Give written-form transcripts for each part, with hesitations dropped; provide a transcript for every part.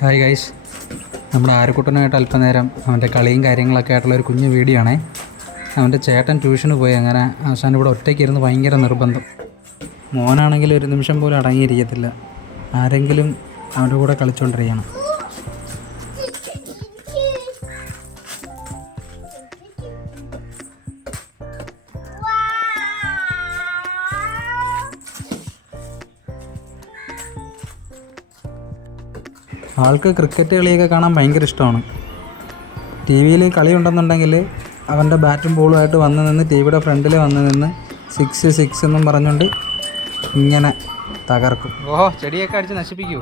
Hi guys, നമ്മുടെ ആരക്കുട്ടനായിട്ട് അല്പനേരം അവൻ്റെ കളിയും കാര്യങ്ങളൊക്കെ ആയിട്ടുള്ള ഒരു കുഞ്ഞു വീഡിയോ ആണേ. അവൻ്റെ ചേട്ടൻ ട്യൂഷന് പോയി, അങ്ങനെ ആശാൻ ഇവിടെ ഒറ്റയ്ക്കിരുന്ന് ഭയങ്കര നിർബന്ധം. മോനാണെങ്കിൽ ഒരു നിമിഷം പോലും അടങ്ങിയിരിക്കത്തില്ല, ആരെങ്കിലും അവൻ്റെ കൂടെ കളിച്ചുകൊണ്ടിരിക്കണം. ആൾക്ക് ക്രിക്കറ്റ് കളിയൊക്കെ കാണാൻ ഭയങ്കര ഇഷ്ടമാണ്. ടി വിയിൽ കളി ഉണ്ടെന്നുണ്ടെങ്കിൽ അവൻ്റെ ബാറ്റും ബോളുമായിട്ട് വന്ന് നിന്ന് ടി വിയുടെ ഫ്രണ്ടിൽ വന്ന് നിന്ന് 6 എന്നും പറഞ്ഞുകൊണ്ട് ഇങ്ങനെ തകർക്കും. ഓഹോ, ചെടിയൊക്കെ അടിച്ച് നശിപ്പിക്കൂ.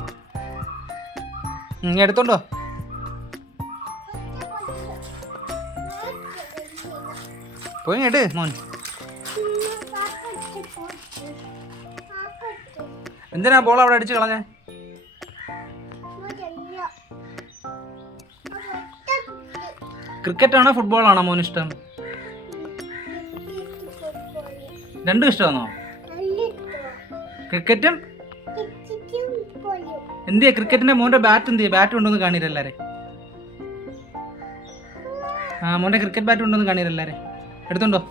എടുത്തോണ്ടോ. പോയി എട് മോൻ. എന്തിനാ ബോൾ അവിടെ അടിച്ച് കളഞ്ഞേ? ക്രിക്കറ്റാണോ ഫുട്ബോളാണോ മോന് ഇഷ്ടം? രണ്ടും ഇഷ്ടമാണോ? ക്രിക്കറ്റും എന്തിയാ? ക്രിക്കറ്റിന്റെ മോന്റെ ബാറ്റ് എന്തിയാ? ബാറ്റ് ഉണ്ടോന്ന് കാണിരല്ലാരെ. മോന്റെ ക്രിക്കറ്റ് ബാറ്റ് ഉണ്ടോന്ന് കാണിരല്ലാരെ. എടുത്തുണ്ടോ?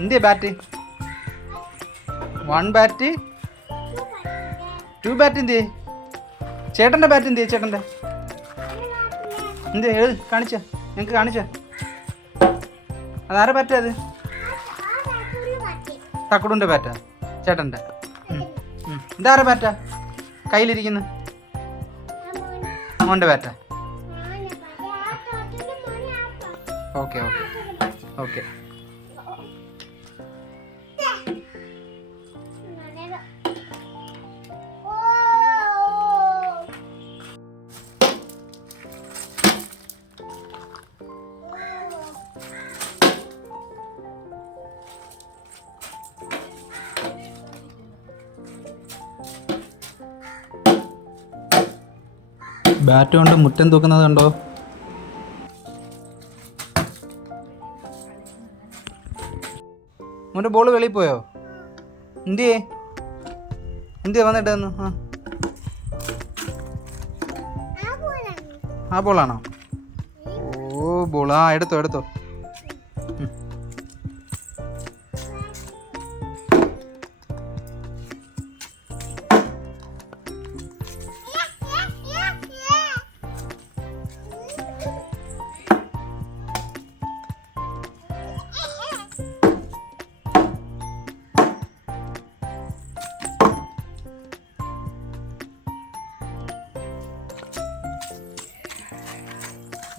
എന്തിയാ ബാറ്റ്? 1 ബാറ്റ് 2 ബാറ്റ് എന്തിയേ? ചേട്ടൻ്റെ ബാറ്റ് എന്തിയേ? ചേട്ടൻ്റെ എന്തിയാ? കാണിച്ച ഞങ്ങൾക്ക് കാണിച്ച. അതാരെ ബാറ്റാ? അത് തക്കുടിൻ്റെ ബാറ്റാ? ചേട്ടൻ്റെ ഇതാരെ ബാറ്റാ കയ്യിലിരിക്കുന്ന? മോൻ്റെ ബാറ്റാ? Okay okay okay. ബാറ്റ് കൊണ്ട് മുറ്റം തൂക്കുന്നത് കണ്ടോ? മോൻ്റെ ബോൾ വെളിയിൽ പോയോ? എന്തിയേ? എന്തിയാ വന്നിട്ട് തന്നു? ആ ബോളാണോ? ഓ ബോൾ. എടുത്തോ എടുത്തോ.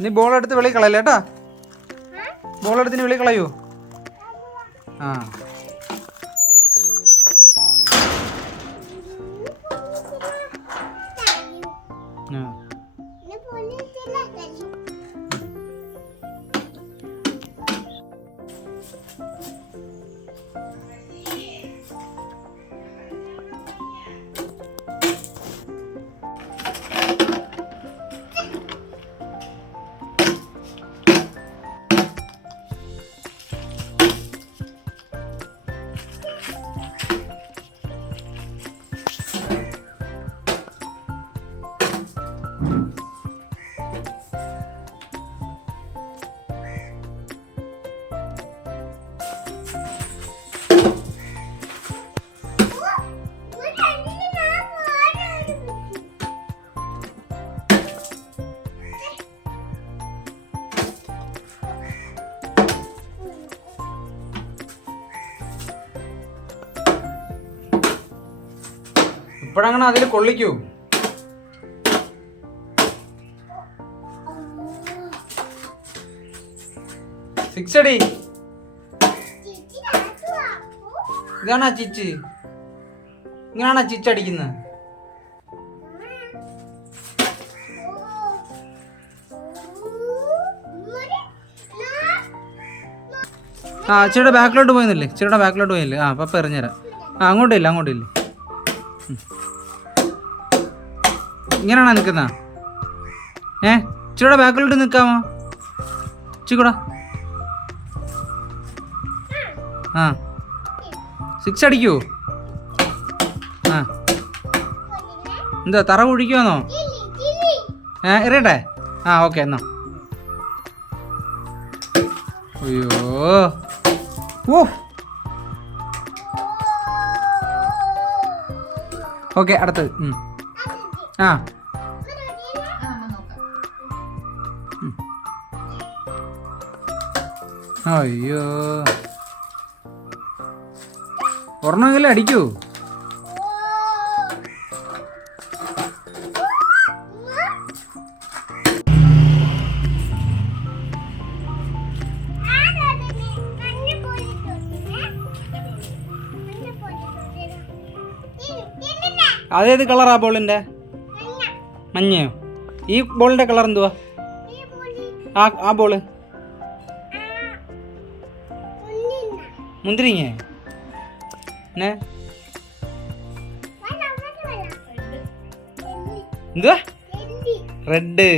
നീ ബോൾ എടുത്ത് വെളി കളയല്ലേ കേട്ടാ. ബോൾ എടുത്ത് നീ വെളി കളയൂ. ആ ഇപ്പോഴങ്ങനെ അതിൽ കൊള്ളിക്കൂ. സിക്സ് അടി. ഇതാണാ ചിച്ച്? ഇങ്ങനാണാ ചിച്ച് അടിക്കുന്നത്? ഇച്ചിരിയുടെ ബാക്കിലോട്ട് പോയെന്നില്ലേ? ഇച്ചിരിയുടെ ബാക്കിലോട്ട് പോയില്ലേ? പപ്പ എറിഞ്ഞുതരാം. അങ്ങോട്ടില്ല അങ്ങോട്ടില്ല. ഇങ്ങനെയാണോ നിൽക്കുന്ന? ഇച്ചിരിയുടെ ബാക്കിലോട്ട് നിൽക്കാമോ? ഇച്ചിക്കൂടാ. ആ 6 അടിക്കുമോ? ആ എന്താ തറ കുഴിക്കുവാന്നോ? എറിയട്ടെ? ആ ഓക്കെ എന്നാ. അയ്യോ ഓ ഓക്കെ അടുത്തത്. ആ അയ്യോ ഒരെണ്ണമെങ്കിലും അടിക്കൂ. അതേത് കളറാ ബോളിൻ്റെ? മഞ്ഞയോ? ഈ ബോളിൻ്റെ കളർ എന്തുവാ? ആ ബോള് മുന്തിരിങ്ങ. പിന്നെ എന്തുവാ? റെഡ്.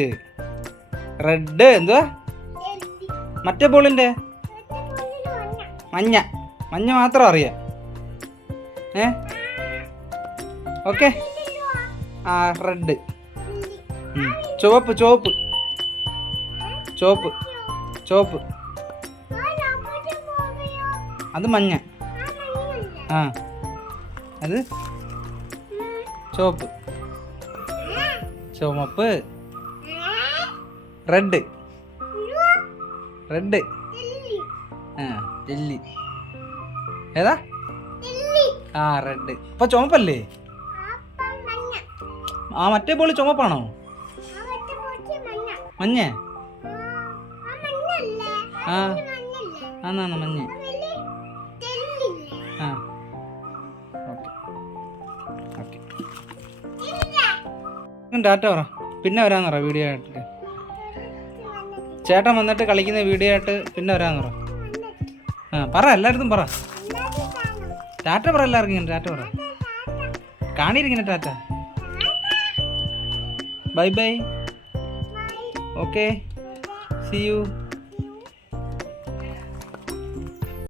റെഡ് എന്തുവാ? മറ്റേ ബോളിൻ്റെ മഞ്ഞ. മഞ്ഞ മാത്രം അറിയാം. ഓക്കെ. ആ റെഡ്. ചുവപ്പ് ചുവപ്പ് ചുവപ്പ് ചുവപ്പ് അത് മഞ്ഞ. ആ അത് ചുവപ്പ് ചുവപ്പ് റെഡ് റെഡ്. ആ ലില്ലി. ഏതാ? ആ റെഡ്. ഇപ്പൊ ചുമപ്പല്ലേ? ആ മറ്റേ ബോള് ചുമപ്പാണോ? മഞ്ഞ. ആ ആന്നാണ് മഞ്ഞ. ആ ഓക്കെ ഓക്കെ. ടാറ്റ പറ. പിന്നെ വരാന്ന് പറ വീഡിയോ ആയിട്ട്. ചേട്ടൻ വന്നിട്ട് കളിക്കുന്ന വീഡിയോ ആയിട്ട് പിന്നെ വരാന്ന് പറ. ആ പറ എല്ലായിടത്തും പറ. ടാറ്റ പറ എല്ലാവർക്കും. ഇങ്ങനെ ടാറ്റ പറ. കാണിയിരിക്കണേ tata. Bye bye. Okay see U.